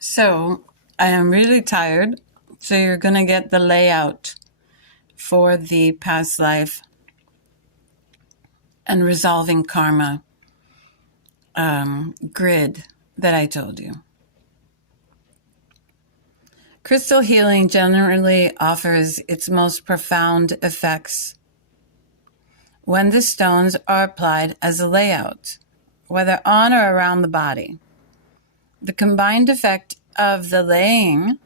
So I am really tired. So you're going to get the layout for the past life and resolving karma grid that I told you. Crystal healing generally offers its most profound effects when the stones are applied as a layout, whether on or around the body. The combined effect of the laying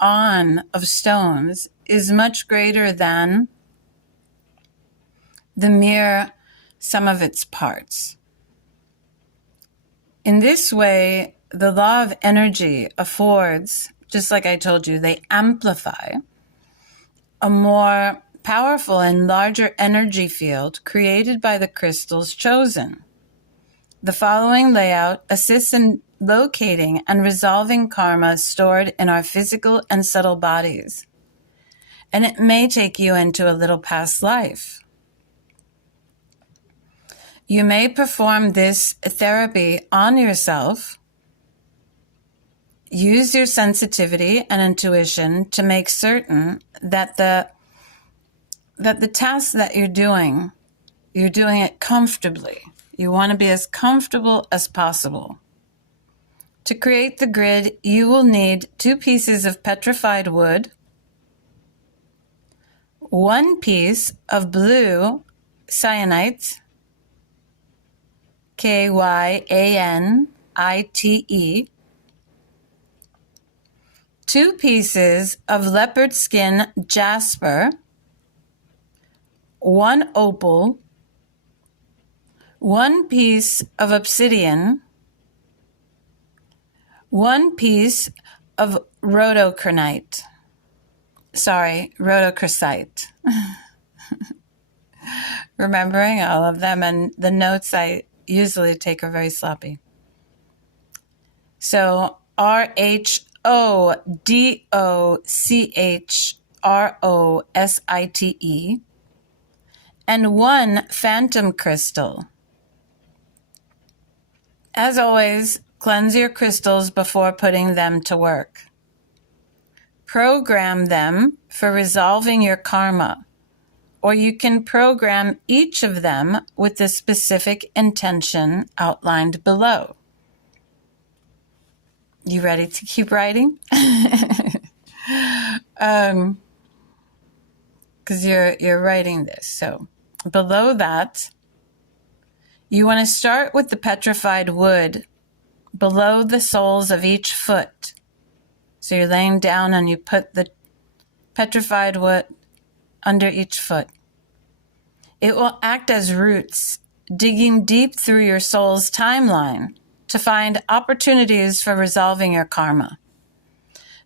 on of stones is much greater than the mere sum of its parts. In this way, the law of energy affords, just like I told you, they amplify a more powerful and larger energy field created by the crystals chosen. The following layout assists in locating and resolving karma stored in our physical and subtle bodies, and it may take you into a little past life. You may perform this therapy on yourself. Use your sensitivity and intuition to make certain that the task that you're doing it comfortably. You want to be as comfortable as possible. To create the grid, you will need 2 pieces of petrified wood, 1 piece of blue cyanite, Kyanite, 2 pieces of leopard skin jasper, 1 opal, 1 piece of obsidian, 1 piece of rhodochrosite. Remembering all of them, and the notes I usually take are very sloppy. So RHODOCHROSITE, and 1 phantom crystal. As always, cleanse your crystals before putting them to work. Program them for resolving your karma, or you can program each of them with the specific intention outlined below. You ready to keep writing? Because you're writing this. So below that, you want to start with the petrified wood below the soles of each foot. So you're laying down and you put the petrified wood under each foot. It will act as roots, digging deep through your soul's timeline to find opportunities for resolving your karma.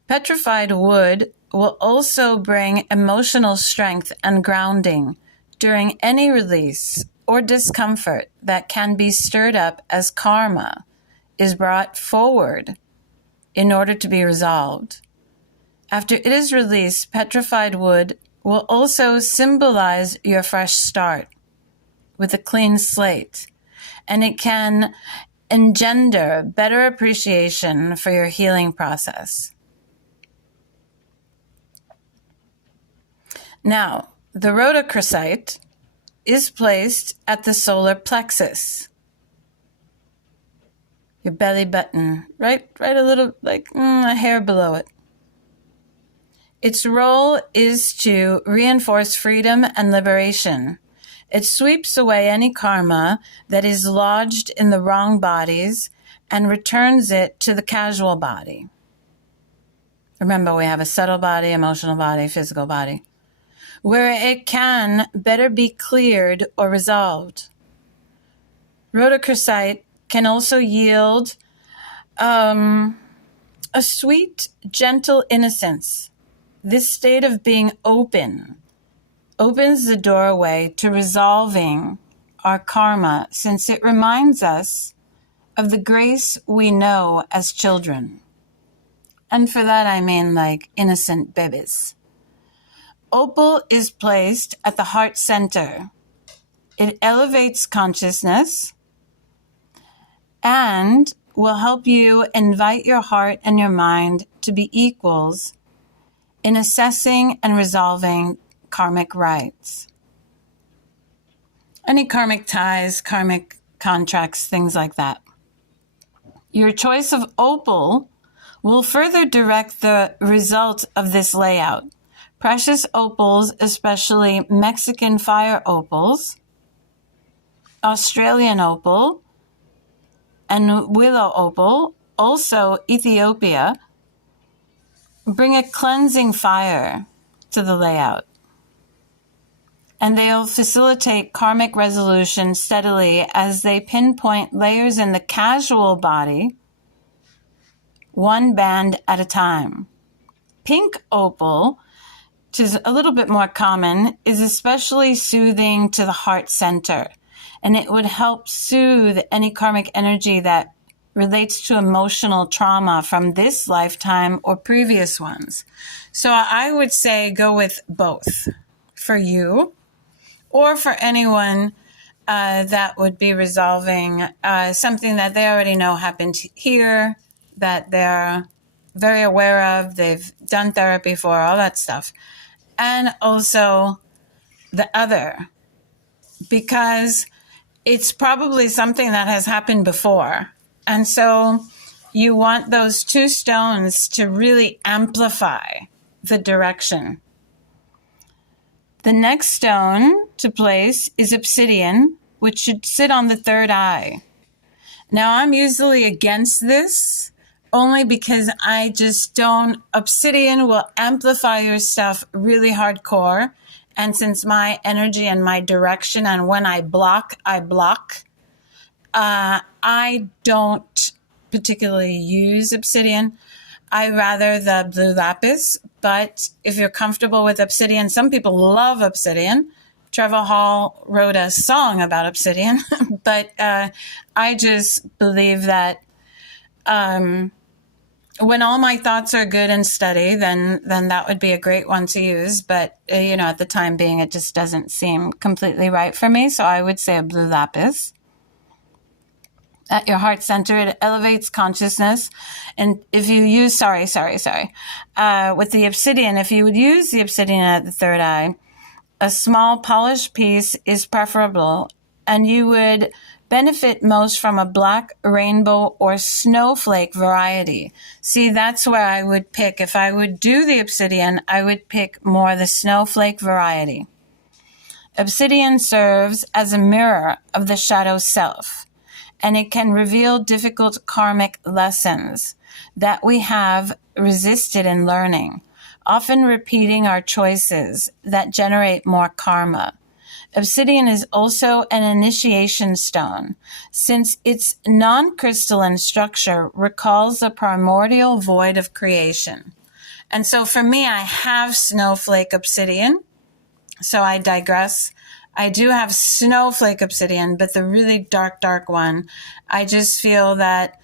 Petrified wood will also bring emotional strength and grounding during any release or discomfort that can be stirred up as karma is brought forward in order to be resolved. After it is released, petrified wood will also symbolize your fresh start with a clean slate, and it can engender better appreciation for your healing process. Now, the rhodochrosite is placed at the solar plexus, your belly button, right a little, like a hair below it. Its role is to reinforce freedom and liberation. It sweeps away any karma that is lodged in the wrong bodies and returns it to the casual body. Remember, we have a subtle body, emotional body, physical body, where it can better be cleared or resolved. Rhodochrosite can also yield a sweet, gentle innocence. This state of being open opens the doorway to resolving our karma, since it reminds us of the grace we know as children. And for that, I mean like innocent babies. Opal is placed at the heart center. It elevates consciousness and will help you invite your heart and your mind to be equals in assessing and resolving karmic rights. Any karmic ties, karmic contracts, things like that. Your choice of opal will further direct the result of this layout. Precious opals, especially Mexican fire opals, Australian opal, and willow opal, also Ethiopia, bring a cleansing fire to the layout. And they'll facilitate karmic resolution steadily as they pinpoint layers in the casual body, one band at a time. Pink opal, which is a little bit more common, is especially soothing to the heart center, and it would help soothe any karmic energy that relates to emotional trauma from this lifetime or previous ones. So I would say go with both for you or for anyone that would be resolving something that they already know happened here, that they're very aware of, they've done therapy for, all that stuff. And also the other, because it's probably something that has happened before. And so you want those two stones to really amplify the direction. The next stone to place is obsidian, which should sit on the third eye. Now, I'm usually against this only because I just don't. Obsidian will amplify your stuff really hardcore. And since my energy and my direction and when I block, I don't particularly use obsidian. I rather the blue lapis, but if you're comfortable with obsidian, some people love obsidian. Trevor Hall wrote a song about obsidian, but I just believe that when all my thoughts are good and steady, then that would be a great one to use. But, at the time being, it just doesn't seem completely right for me. So I would say a blue lapis. At your heart center, it elevates consciousness. And if you use, with the obsidian, if you would use the obsidian at the third eye, a small polished piece is preferable, and you would benefit most from a black, rainbow, or snowflake variety. See, that's where I would pick. If I would do the obsidian, I would pick more the snowflake variety. Obsidian serves as a mirror of the shadow self, and it can reveal difficult karmic lessons that we have resisted in learning, often repeating our choices that generate more karma. Obsidian is also an initiation stone, since its non-crystalline structure recalls the primordial void of creation. And so for me, I have snowflake obsidian, so I digress. I do have snowflake obsidian, but the really dark one, I just feel that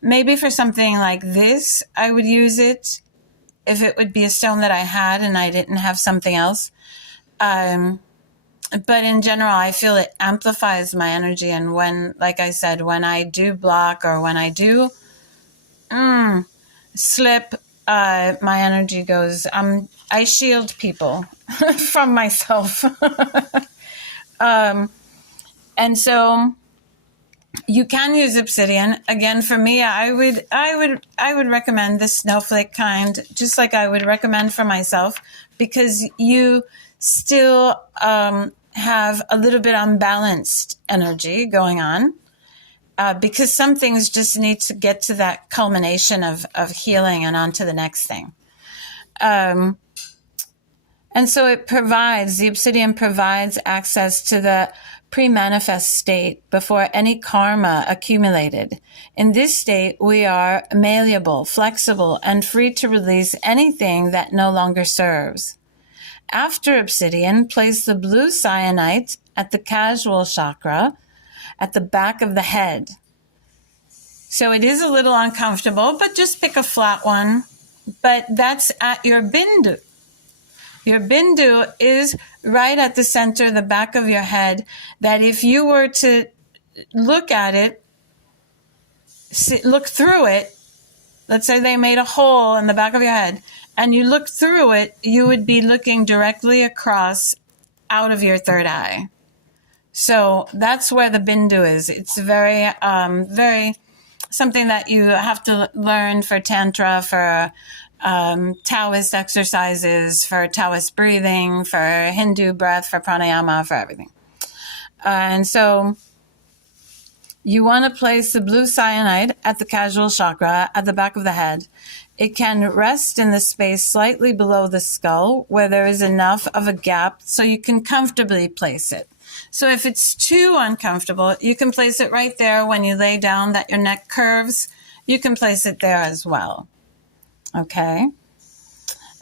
maybe for something like this, I would use it if it would be a stone that I had and I didn't have something else. But in general, I feel it amplifies my energy. And when, like I said, when I do block or when I do slip, my energy goes, I shield people from myself. And so you can use obsidian. Again, for me, I would recommend the snowflake kind, just like I would recommend for myself, because you still have a little bit unbalanced energy going on, because some things just need to get to that culmination of healing and on to the next thing. And so the obsidian provides access to the pre-manifest state before any karma accumulated. In this state, we are malleable, flexible, and free to release anything that no longer serves. After obsidian, place the blue cyanite at the casual chakra at the back of the head. So it is a little uncomfortable, but just pick a flat one. But that's at your bindu. Your bindu is right at the center, the back of your head, that if you were to look at it, look through it, let's say they made a hole in the back of your head, and you look through it, you would be looking directly across out of your third eye. So that's where the bindu is. It's very, very something that you have to learn for Tantra, for Taoist exercises, for Taoist breathing, for Hindu breath, for pranayama, for everything. And so you want to place the blue cyanide at the casual chakra at the back of the head. It can rest in the space slightly below the skull where there is enough of a gap so you can comfortably place it. So if it's too uncomfortable, you can place it right there when you lay down that your neck curves. You can place it there as well. Okay?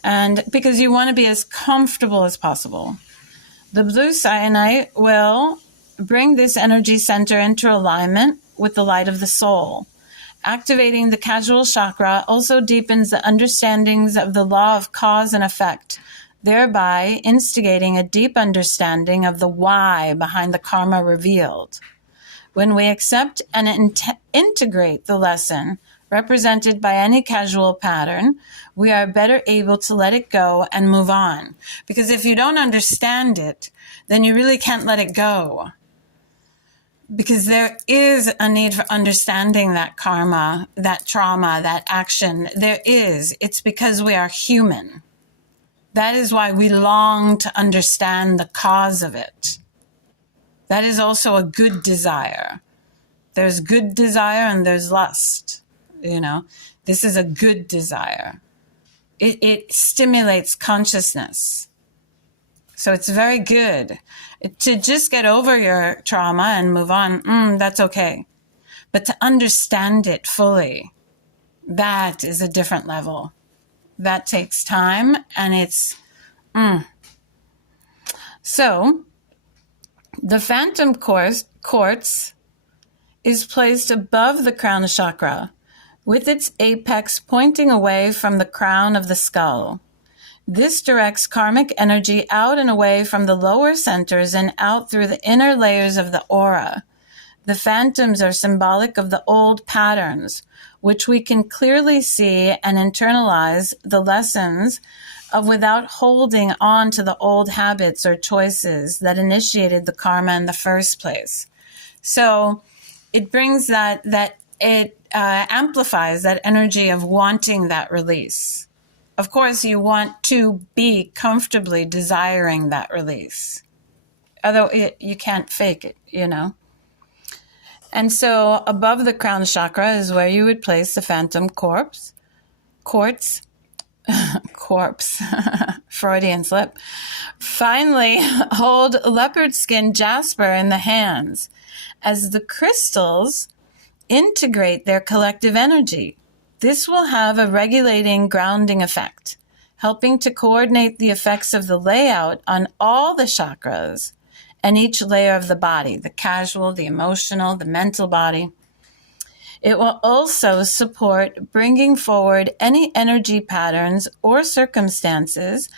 And because you want to be as comfortable as possible. The blue cyanide will bring this energy center into alignment with the light of the soul. Activating the casual chakra also deepens the understandings of the law of cause and effect, thereby instigating a deep understanding of the why behind the karma revealed. When we accept and integrate the lesson represented by any casual pattern, we are better able to let it go and move on. Because if you don't understand it, then you really can't let it go. Because there is a need for understanding that karma, that trauma, that action. There is. It's because we are human. That is why we long to understand the cause of it. That is also a good desire. There's good desire and there's lust. You know, this is a good desire. It stimulates consciousness. So it's very good to just get over your trauma and move on. That's okay. But to understand it fully, that is a different level. That takes time, and it's... So the phantom quartz is placed above the crown chakra, with its apex pointing away from the crown of the skull. This directs karmic energy out and away from the lower centers and out through the inner layers of the aura. The phantoms are symbolic of the old patterns, which we can clearly see and internalize the lessons of without holding on to the old habits or choices that initiated the karma in the first place. So it brings it amplifies that energy of wanting that release. Of course, you want to be comfortably desiring that release. Although you can't fake it, you know. And so above the crown chakra is where you would place the phantom quartz, Freudian slip. Finally, hold leopard skin jasper in the hands as the crystals integrate their collective energy. This will have a regulating, grounding effect, helping to coordinate the effects of the layout on all the chakras and each layer of the body, the casual, the emotional, the mental body. It will also support bringing forward any energy patterns or circumstances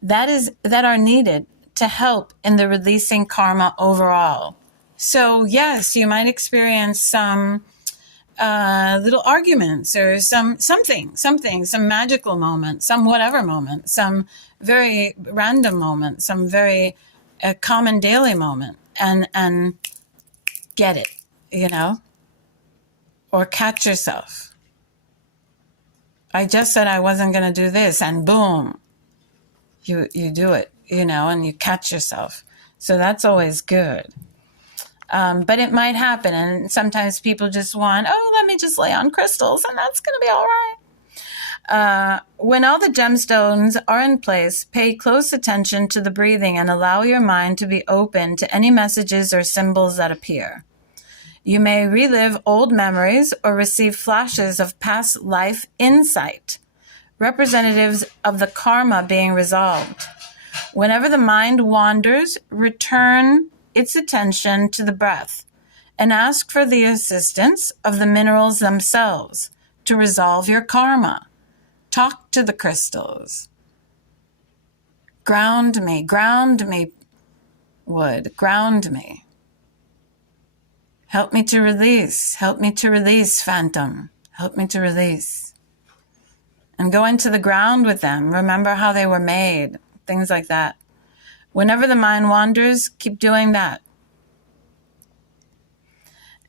that are needed to help in the releasing karma overall. So yes, you might experience some little arguments or some magical moment, some whatever moment, some very random moment, some very common daily moment, and get it, you know, or catch yourself. I just said I wasn't going to do this, and boom, you do it, you know, and you catch yourself. So that's always good. But it might happen, and sometimes people just want, let me just lay on crystals, and that's going to be all right. When all the gemstones are in place, pay close attention to the breathing and allow your mind to be open to any messages or symbols that appear. You may relive old memories or receive flashes of past life insight, representatives of the karma being resolved. Whenever the mind wanders, return its attention to the breath and ask for the assistance of the minerals themselves to resolve your karma. Talk to the crystals. Ground me, wood, ground me. Help me to release. Help me to release, Phantom. Help me to release. And go into the ground with them. Remember how they were made. Things like that. Whenever the mind wanders, keep doing that.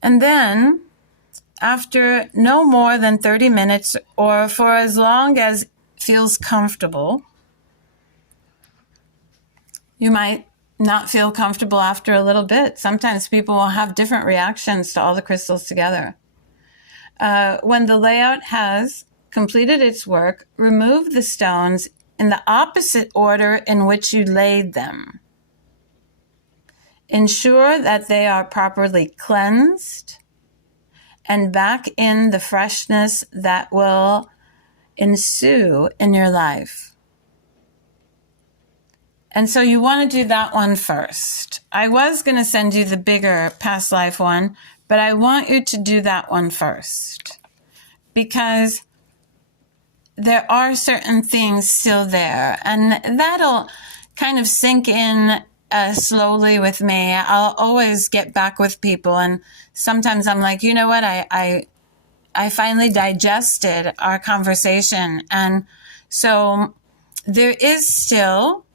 And then, after no more than 30 minutes, or for as long as feels comfortable, you might not feel comfortable after a little bit. Sometimes people will have different reactions to all the crystals together. When the layout has completed its work, remove the stones in the opposite order in which you laid them. Ensure that they are properly cleansed and back in the freshness that will ensue in your life. And so you want to do that one first. I was going to send you the bigger past life one, but I want you to do that one first because there are certain things still there, and that'll kind of sink in slowly with me. I'll always get back with people, and sometimes I'm like, you know what, I finally digested our conversation, and so there is still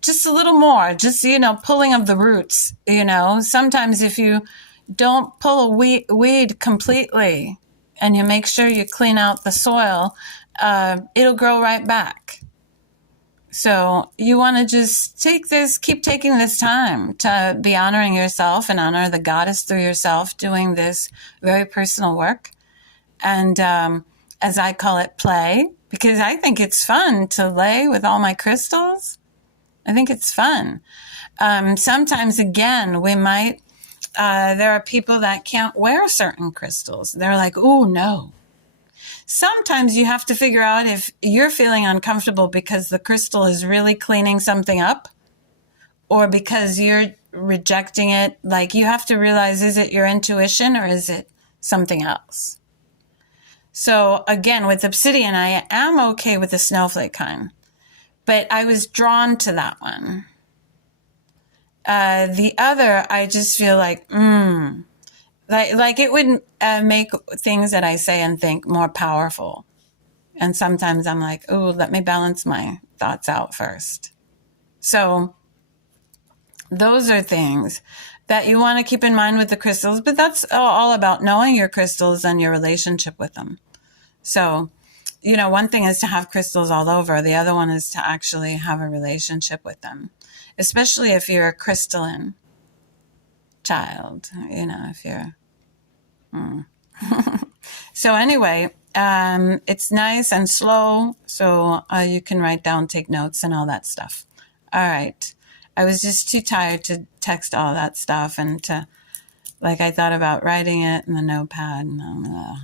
just a little more, just, pulling of the roots, Sometimes if you don't pull a weed completely and you make sure you clean out the soil, it'll grow right back. So you want to just keep taking this time to be honoring yourself and honor the goddess through yourself, doing this very personal work. And as I call it, play, because I think it's fun to lay with all my crystals. I think it's fun. Sometimes, again, we might, there are people that can't wear certain crystals. They're like, oh, no. Sometimes you have to figure out if you're feeling uncomfortable because the crystal is really cleaning something up or because you're rejecting it. Like, you have to realize, is it your intuition or is it something else? So again, with obsidian, I am okay with the snowflake kind, but I was drawn to that one. The other, I just feel like, like it would make things that I say and think more powerful. And sometimes I'm like, oh, let me balance my thoughts out first. So those are things that you want to keep in mind with the crystals, but that's all about knowing your crystals and your relationship with them. So, one thing is to have crystals all over. The other one is to actually have a relationship with them, especially if you're a crystalline child, if you're... So anyway, it's nice and slow, so you can write down, take notes, and all that stuff. All right. I was just too tired to text all that stuff, and I thought about writing it in the notepad. And